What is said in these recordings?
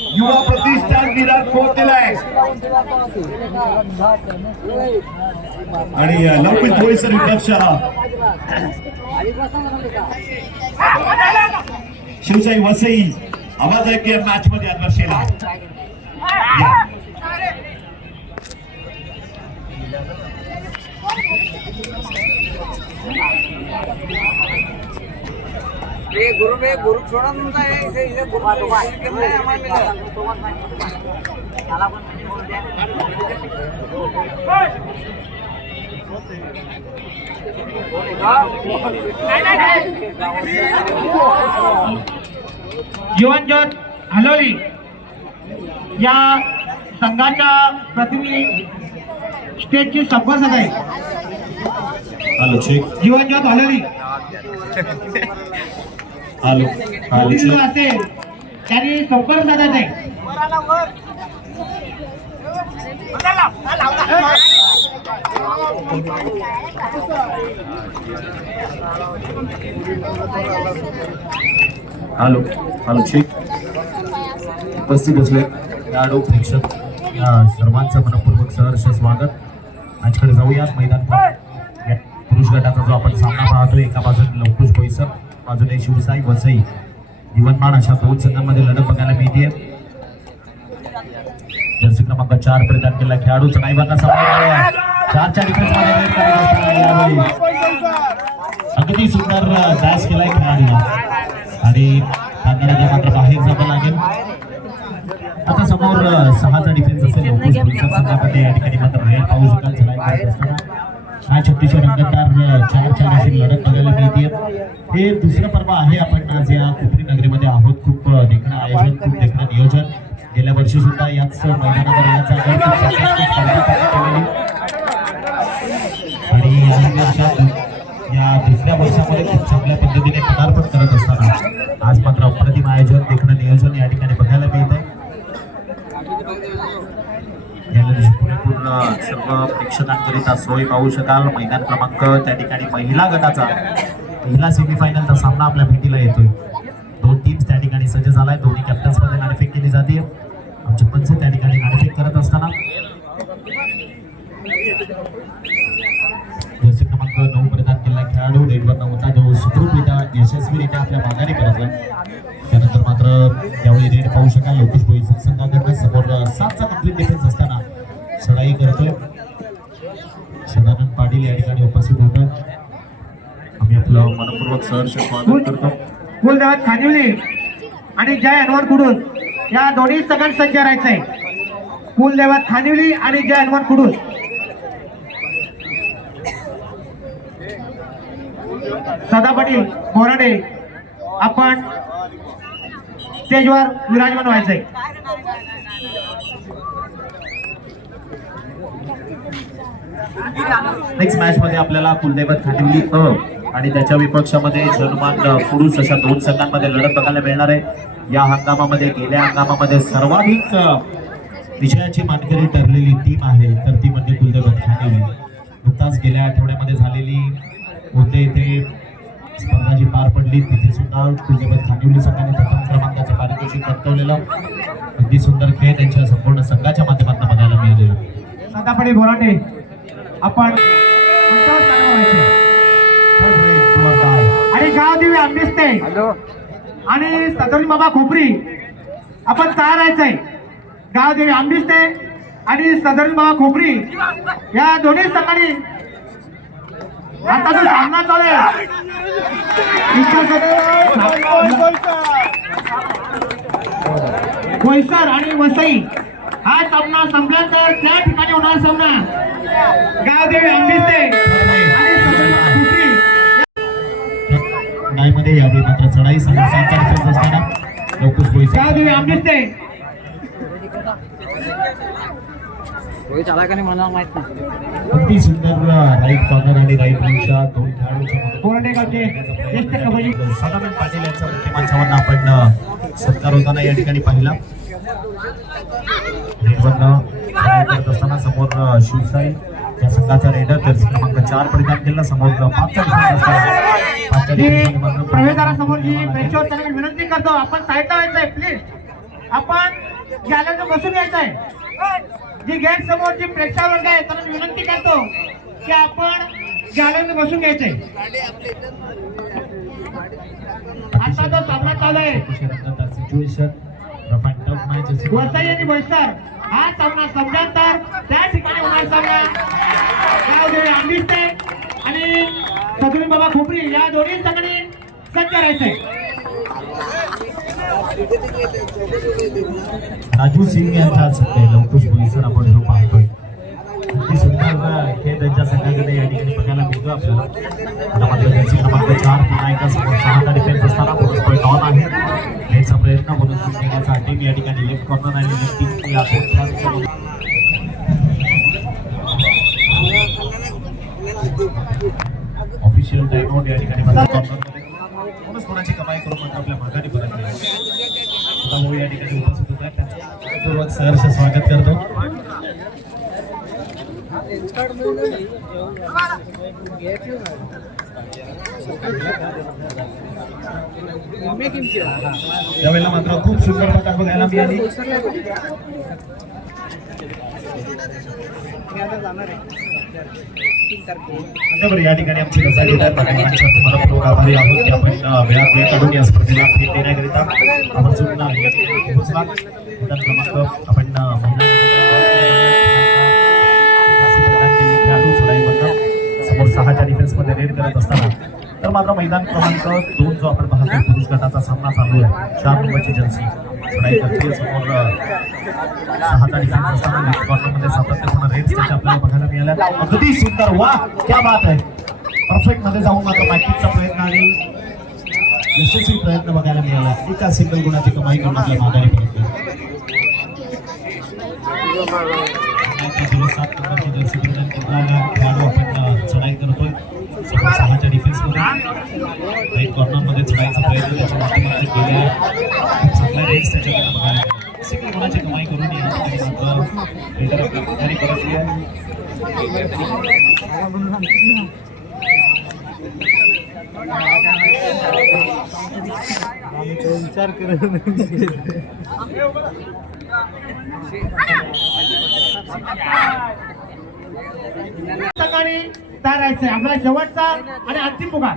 युवा प्रतिष्ठान विराट पोहोचलेला आहे. आणि लवकर थोडीसर विपक्षा शिवशाही वसई आवाज ऐकूया मॅच मध्ये आदर्शेला ये गुरु बे गुरु तुमचा इथे इथे गुरु केलं नाही आम्हाला. मिळालं. जीवन ज्योत हलवली या संघाच्या प्रतिनिधी स्टेजची सभासद आहे हॅलो चेक चेक असेल त्यांनी संपर्क साधायचा आहे. हॅलो हॅलो चेक उपस्थित असले. खेळाडू प्रेक्षक या सर्वांचं मनपूर्वक सहर्ष स्वागत. आजकडे जाऊयात मैदान या पुरुष गटाचा जो आपण सामना पाहतोय एका बाजूने लवकुश बोईसर. बाजूने शिवसाई वसई दिवनमान अशा दोन संघांमध्ये लढत बघायला मिळते जर्सी क्रमांक चार परिधान केला. खेळाडू चढाईवरनं समोर चारच्या डिफेन्समध्ये अगदी सुंदर डॅश केलाय खेळाडूला. आणि कांगाराच्या मात्र बाहेर जावं लागेल. आता समोर सहाचा डिफेन्स असेल. संघामध्ये या ठिकाणी मात्र रेड पाहू शकाल. चढाई करत असताना मॅच अतिशय रंगतदार चार चार अशी लढत बघायला मिळते. हे दुसरं पर्व आहे. आपण आज या कोपरी नगरीमध्ये आहोत. खूप देखणं आयोजन खूप देखणं नियोजन. गेल्या वर्षी सुद्धा याच मैदानावर याच आणि या दुसऱ्या वर्षामध्ये खूप चांगल्या पद्धतीने पदार्पण करत असताना आज मात्र अप्रतिम आयोजन देखणं नियोजन या ठिकाणी बघायला मिळत आहे गॅलरीची परिपूर्ण सर्व प्रेक्षकांकरिता सोय पाहू शकाल. मैदान क्रमांक त्या ठिकाणी महिला गटाचा पहिला सेमीफायनलचा सामना आपल्या भेटीला येतोय. दोन टीम्स त्या ठिकाणी सज्ज झालाय. दोन्ही कॅप्टन्समध्ये नाणेफेक केली जाते. आमचे पंच त्या ठिकाणी नाणेफेक करत असताना. जर्सी क्रमांक नऊ प्रदान केलेला खेळाडू रेडवर होता जो सुखरूपरित्या यशस्वीरित्या आपल्या माघारी परतला. त्यानंतर मात्र त्यावेळी रेड पाहू शकाल. लोकेश बोईसर संघाकडनं समोर सातचा कंप्लीट डिफेन्स असताना चढाई करतोय सदानंद पाटील या ठिकाणी उपस्थित होतं आम्ही आपलं मनपूर्वक सहर्ष स्वागत करतो. कुलदेवत खानिवली आणि जय अनवर कुडूस या दोन्ही सगळ्यात सज्ज राहायचं आहे कुलदेवत खानिवली आणि जय अनवर कुडूस सदा पाटील बोराडे आपण स्टेजवर विराजमान व्हायचंय. नेक्स्ट मॅच मध्ये आपल्याला कुलदैवत खाटिवली अ आणि त्याच्या विपक्षामध्ये जनमान पुरुष अशा दोन संघांमध्ये लढत बघायला मिळणार आहे. या हंगामामध्ये गेल्या हंगामामध्ये सर्वाधिक विजयाची मानकरी ठरलेली टीम आहे. तर ती म्हणजे कुलदैवत खाटिवली. नुकताच गेल्या आठवड्यामध्ये झालेली होते येथे स्पर्धा जी पार पडली. तिथे सुद्धा कुलदैवत खानिवली संघाने प्रथम क्रमांकाचं पारितोषिक पटकवलेलं. अगदी सुंदर खेळ त्यांच्या संपूर्ण संघाच्या माध्यमातून बघायला मिळालेला. पाटील बोराडे आपण. आणि गाव दिवे आंबेस्ते आणि सदरी बाबा खोपरी. आपण तयार राहायचंय गाव देवी आंबिस्ते आणि सदरी बाबा खोपरी. या दोन्ही संघांनी आता जो सामना चालू आहे. आणि वसई. हा सामना संपल्यानंतर त्या ठिकाणी होणार सामना. गावदेवी आंबिस्ते यावेळी मात्र चढाई असताना गावदेवी आंबिस्ते अगदी सुंदर राईट कॉर्नर आणि राईट विंगच्या दोन खेळाडूंच्या मध्ये कोरडे गावचे ज्येष्ठ कबड्डी. सदानंद पाटील यांचा मुख्य मंचावरनं आपण सत्कार होताना या ठिकाणी पाहिला. करत असताना समोर शिवसाई या संघाचा रेडर जर्सी क्रमांक चार परिधान केला समोर पाचच्या जी मी विनंती करतो. आपण साईडला व्हायचंय प्लीज आपण गॅलरीत बसून यायचं आहे जी गेट समोर जी प्रेक्षक वर्ग आहे त्यांना विनंती करतो की आपण गॅलरीत बसून घ्यायचंय. आता जो सामना चालू आहे. Situation rough and tough match असेल वसई आणि हा सामना समजा तर त्या ठिकाणी होणार सामना. आणि सदुरी बाबा खोपरी या दोन्ही संघाने सज्ज राहायचंय. राजू सिंग यांचा सध्या लवकुश आपण जो पाहतोय अगदी सुंदर खेळ त्यांच्या संघाकडे या ठिकाणी बघायला मिळतो आपल्याला. आता मात्र जर्सी क्रमांक चार पुन्हा एकदा समोर सहा डिफेन्स असताना पोहोचतोय डॉन आहे प्रयत्न करून घेण्याचा मी या ठिकाणी लेफ्ट कॉर्नर आणि लेफ्ट टीम या ऑफिशियल टाइम या ठिकाणी बघा. कोणाची कमाई करून म्हणतो आपल्या माघारी परत भाऊ या ठिकाणी उपस्थित होता. त्यांचं पूर्वक सहर्ष स्वागत करतो. त्यावेळेला मात्र खूप सुंदर प्रकार बघायला मिळाली बरोबर या ठिकाणी आमची रजा घेतात पाठिंबाच्या तुम्हाला पूर्ण आभारी आहोत की आपण अ, वेळात वेळ काढून या स्पर्धेला भेट देण्याकरिता आवर्जून अ, पोहोचला उड्डाण क्रमांक आपण अ, महिला खेळाडू चढाईवरनं समोर सहाच्या डिफेन्समध्ये रेड करत असताना तर मात्र मैदान क्रमांक दोन जो आपण पाहतो पुरुष गटाचा सामना चालू आहे. चार नंबरची जर्सी सहाचा डिफेन्स असताना सातत्यपूर्ण आपल्याला बघायला मिळाल्या. अगदी सुंदर. वा क्या बात आहे. परफेक्टमध्ये जाऊन मात्र मॅटिकचा प्रयत्न आणि यशस्वी प्रयत्न बघायला मिळाला. एका सिंगल गुणाची कमाई करून आपल्या माघारी सात नंबरची जर्सी एक कॉर्नरमध्ये राईट प्रयत्न त्याच्या माध्यमातून केला चांगला त्याच्याकडे बघायला सिंगल गुणाची कमाई करून या मात्र आपल्या परतली आहे. राहायचंय आपला शेवटचा आणि अंतिम पुकार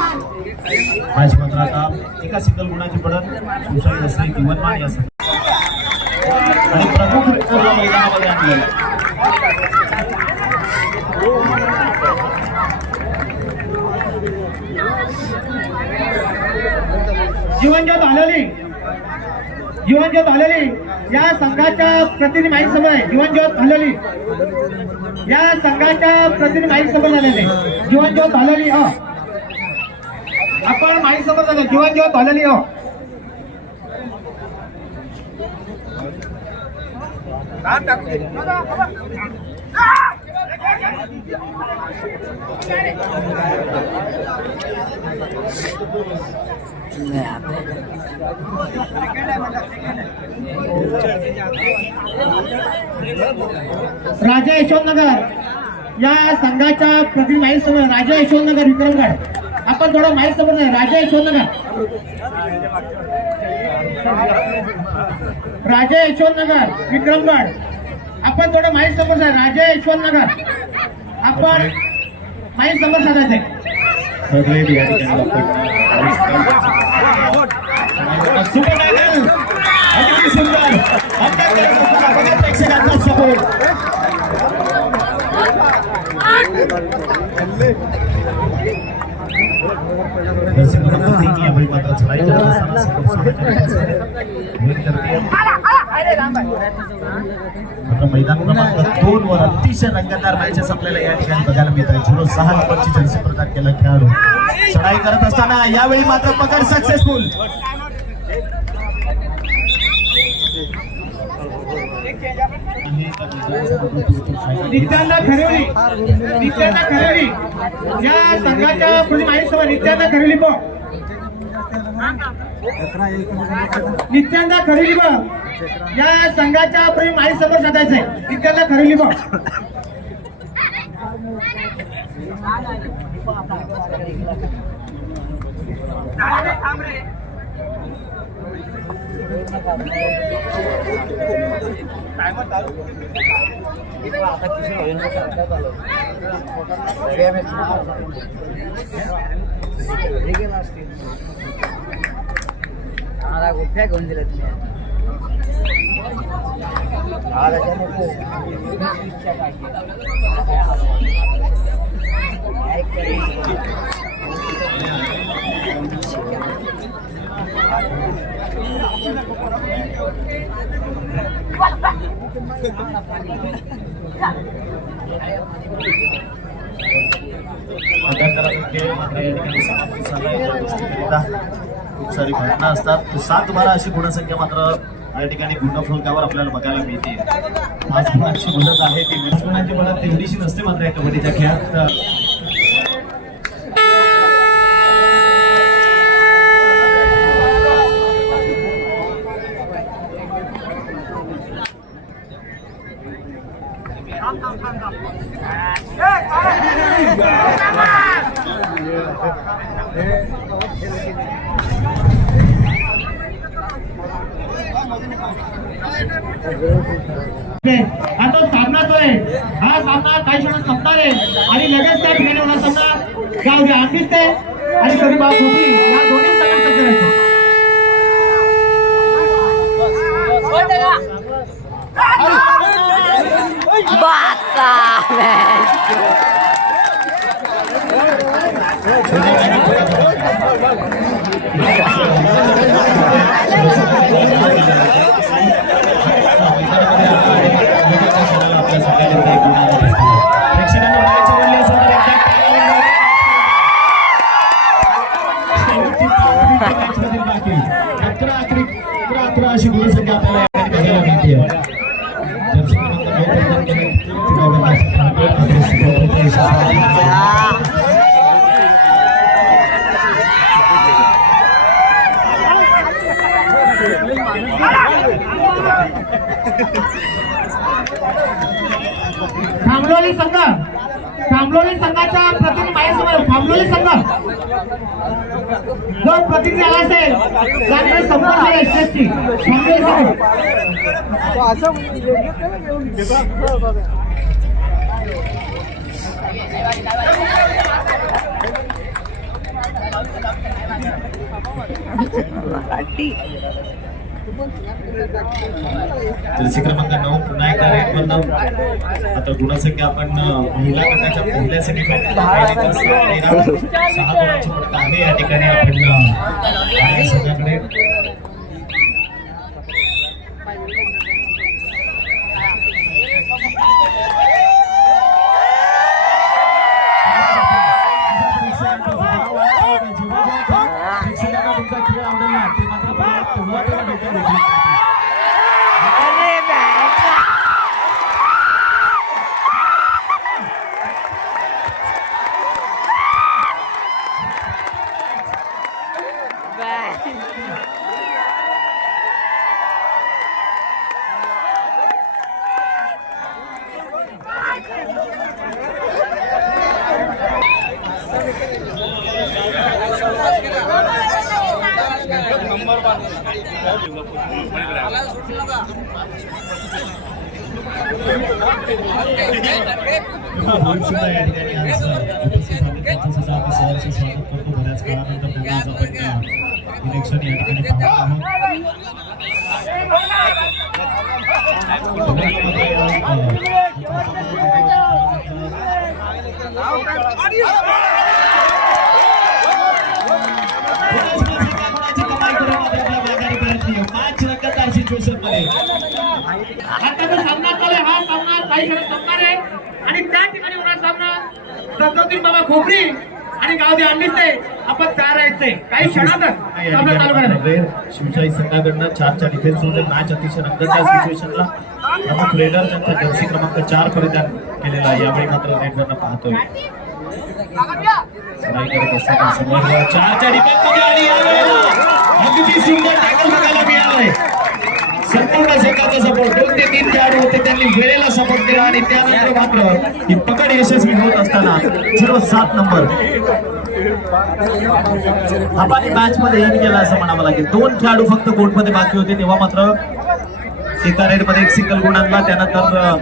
मॅच मात्र आता एका सिंगल गुणाची पडत सुशाई असणे दिवनमान या संघ- आणि प्रमुख रिक्तला मैदानामध्ये आणले जीवनज्योत आलेली जीवनज्योत आलेली या संघाच्या प्रतिनिधी माहीत समोर आहे. जीवनज्योत आलेली या संघाच्या प्रतिनिधी माहीत समोर झालेले. जीवनज्योत आलेली हो. आपण माहीत समोर झाले. जीवनज्योत आलेली हो. राजा यशवंतनगर. या संघाच्या प्रतिनिधी माहीत समोर राजा यशवंतनगर विक्रमगड. आपण थोडं माहीत समोर नाही. राजा यशवंतनगर. राजा यशवंतनगर विक्रमगड. आपण थोडं माहीत समोर राजा यशवंतनगर आपण माहीत समोर साधायचंय थर्ड या ठिकाणी आपण सुपर डायगल अगदी सुंदर. मैदान क्रमांक दोन वर अतिशय रंगतदार मॅचेस आपल्याला या ठिकाणी बघायला मिळत आहे झिरो सहा नंबरची जर्सी प्रदान केला खेळाडू. चढाई करत असताना यावेळी मात्र पकड सक्सेसफुल नित्यानंद खरेवली. नित्यानंद खरेवली. या संघाच्या पुढे माहिती सभा नित्यानंद खरेवली बघ नित्यांदा खरेली बघ. या संघाच्या प्रेम आई समोर साधायचंय नित्यांदा खरेली बघ. मला गुफ्या घेऊन दिल्या तुम्ही मध्यंतराचा खेळ मात्र या ठिकाणी समाप्त झाला आहे. या गोष्टीकरिता खूप सारी घटना असतात. सात बारा अशी गुणसंख्या मात्र या ठिकाणी गुणफलकावर आपल्याला बघायला मिळते. आज गुणाची बनत आहे ती पाच गुणांची बनत तेवढीशी नसते मात्र या कबड्डीच्या खेळात. हा तो सामना जो आहे. हा सामना काही क्षण संपणार आहे. आणि लगेच त्या ठिकाणी होणार सामना. गाव द्या ते. आणि कधी बाब होती या दोन्ही करायचं खेळायचं प्रेक्षकांना थांबलोली संघ. थांबलोली संघाच्या प्रतिनिधी माझ्यासमोर थांबलोली संघ. जो प्रतिनिधी आला असेल त्याकडे संपर्क आहे स्टेजची थांबलोली संघ. जर्सी क्रमांक नऊ पुन्हा एकदा रेड वरनं आता गुणसंख्या आपण महिला गटाच्या पहिल्या सेमीफायनल सहा गुणांची पडत आहे या ठिकाणी आपण सगळ्याकडे. पाच रंगतदार सिच्युएशनमध्ये आताचा सामना चालू आहे हा सामना काही वेळ संपणार आहे आणि त्या ठिकाणी होणार सामना सदोतीन बाबा खोपरी आणि गावदे आंबिस्ते आपण चारायचे काही क्षणातच सामना चालू शिवशाही संघाकडनं चारच्या डिफेन्समध्ये मॅच अतिशय रंगतदार सिच्युएशनला. प्रमुख रेडर त्यांचा जर्सी क्रमांक चार परिधान केलेला यावेळी मात्र रेडरनं पाहतोय. सराई करत असताना समोर चारच्या आणि यावेळेला अगदी सुंदर टॅकल बघायला संपूर्ण सपोर्ट दोन ते तीन खेळाडू होते. त्यांनी वेळेला सपोर्ट केला आणि त्यानंतर मात्र ही पकड यशस्वी होत असताना सर्व सात नंबर. आपण मॅच मध्ये इन केला असं म्हणावं लागेल. दोन खेळाडू फक्त कोर्टमध्ये बाकी होते. तेव्हा मात्र एका रेडमध्ये एक सिंगल गुण आणला. त्यानंतर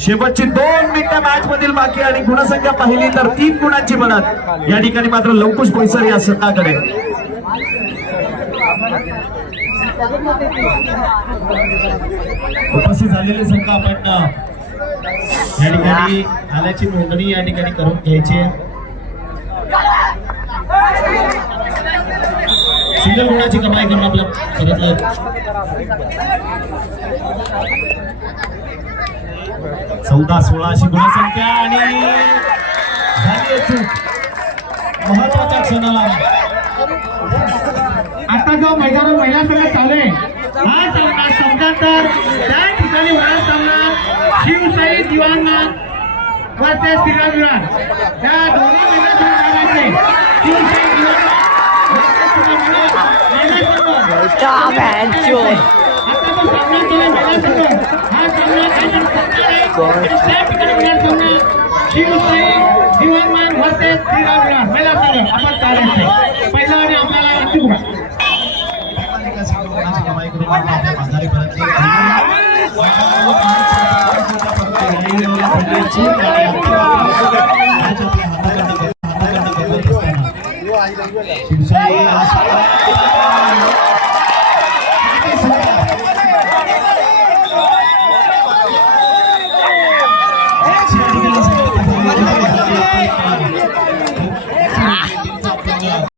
शेवटची दोन मिनिटं मॅच मधील बाकी आणि गुणसंख्या पाहिली तर तीन गुणांची बनत या ठिकाणी मात्र लवकुश पैसर या संघाकडे उपस्थित झालेले संघ आपण या ठिकाणी आल्याची नोंदणी या ठिकाणी करून घ्यायची आहे. सिंगल गुणाची कमाई करून आपल्या परत चौदा सोळा अशी गुणसंख्या आणि महत्त्वाच्या क्षणाला. आता जो मैदान महिला संघ चालू आहे हा सामना संपला तर त्या ठिकाणी होणार सामना शिवशाही दिवाणनाथ वर्सेस श्रीराम विराट त्या दोन्ही महिला संघाचे शिवशाही दिवाणनाथ दिवाणमान वर्सेस श्रीराम विराट महिला संघ आपण चालायचं पहिला आणि आपल्याला अंतिम गुण. गुणाची 送俾阿。